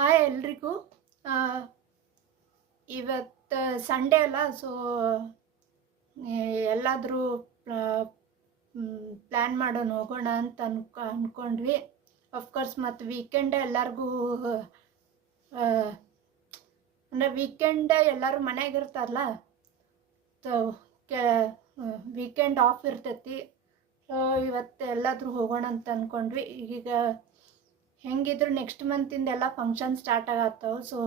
Hi ಎಲ್ರಿಗೂ. ಇವತ್ತು Sunday ಅಲ್ಲ, ಸೊ ಎಲ್ಲಾದರೂ ಪ್ಲ್ಯಾನ್ ಮಾಡೋಣ, ಹೋಗೋಣ ಅಂತ ಅಂದ್ಕೊಂಡ್ವಿ. ಅಫ್ಕೋರ್ಸ್ ಮತ್ತು ವೀಕೆಂಡ್ ಎಲ್ಲರಿಗೂ ಅಂದರೆ ವೀಕೆಂಡ್ ಎಲ್ಲರೂ ಮನೆಯಾಗಿರ್ತಾರಲ್ಲ, ಸೊ ವೀಕೆಂಡ್ ಆಫ್ ಇರ್ತೈತಿ. ಸೊ ಇವತ್ತು ಎಲ್ಲಾದರೂ ಹೋಗೋಣ ಅಂತ ಅಂದ್ಕೊಂಡ್ವಿ. ಈಗ ಹೆಂಗಿದ್ರು ನೆಕ್ಸ್ಟ್ ಮಂತಿಂದ ಎಲ್ಲ ಫಂಕ್ಷನ್ ಸ್ಟಾರ್ಟ್ ಆಗತ್ತವು. ಸೊ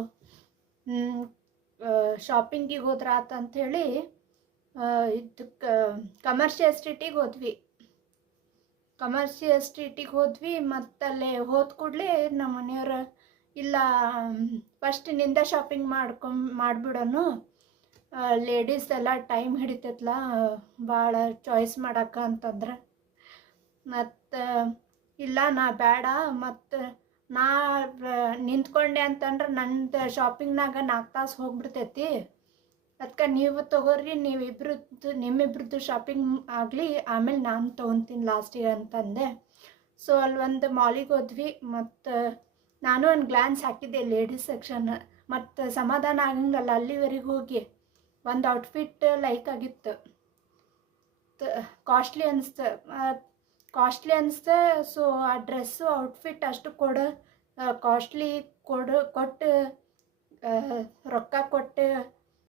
ಶಾಪಿಂಗಿಗೆ ಹೋದ್ರ ಆತಂಥೇಳಿ ಇದಕ್ಕೆ ಕಮರ್ಷಿಯಲ್ ಸ್ಟ್ರೀಟಿಗೆ ಹೋದ್ವಿ. ಮತ್ತು ಅಲ್ಲೇ ಹೋದ ಕೂಡಲೇ ನಮ್ಮ ಮನೆಯವ್ರು ಇಲ್ಲ ಫಸ್ಟ್ ನಿಂದ ಶಾಪಿಂಗ್ ಮಾಡಿಬಿಡೋನು, ಲೇಡೀಸ್ ಎಲ್ಲ ಟೈಮ್ ಹಿಡಿತೈತಲ್ಲ ಭಾಳ ಚಾಯ್ಸ್ ಮಾಡಕ್ಕೆ ಅಂತಂದ್ರೆ. ಮತ್ತು ಇಲ್ಲ ನಾ ಬೇಡ, ಮತ್ತು ನಾ ನಿಂತ್ಕೊಂಡೆ ಅಂತಂದ್ರೆ ನಂದು ಶಾಪಿಂಗ್ನಾಗ 4 ತಾಸು ಹೋಗ್ಬಿಡ್ತೈತಿ. ಅದಕ್ಕೆ ನೀವು ತೊಗೋರಿ, ನಿಮ್ಮಿಬ್ರದ್ದು ಶಾಪಿಂಗ್ ಆಗಲಿ, ಆಮೇಲೆ ನಾನು ತೊಗೊತೀನಿ ಲಾಸ್ಟಿಗೆ ಅಂತಂದೆ. ಸೊ ಅಲ್ಲಿ ಒಂದು ಮಾಲಿಗೆ ಹೋದ್ವಿ. ಮತ್ತು ನಾನು ಒಂದು ಗ್ಲಾನ್ಸ್ ಹಾಕಿದ್ದೆ ಲೇಡೀಸ್ ಸೆಕ್ಷನ್. ಮತ್ತು ಸಮಾಧಾನ ಆಗಂಗಲ್ಲ, ಅಲ್ಲಿವರೆಗೆ ಹೋಗಿ ಒಂದು ಔಟ್ಫಿಟ್ ಲೈಕ್ ಆಗಿತ್ತು, ಕಾಸ್ಟ್ಲಿ ಅನಿಸ್ತು. ಸೊ ಆ ಡ್ರೆಸ್ಸು ಔಟ್ಫಿಟ್ ಅಷ್ಟು ಕಾಸ್ಟ್ಲಿ ಕೊಟ್ಟು ರೊಕ್ಕ ಕೊಟ್ಟು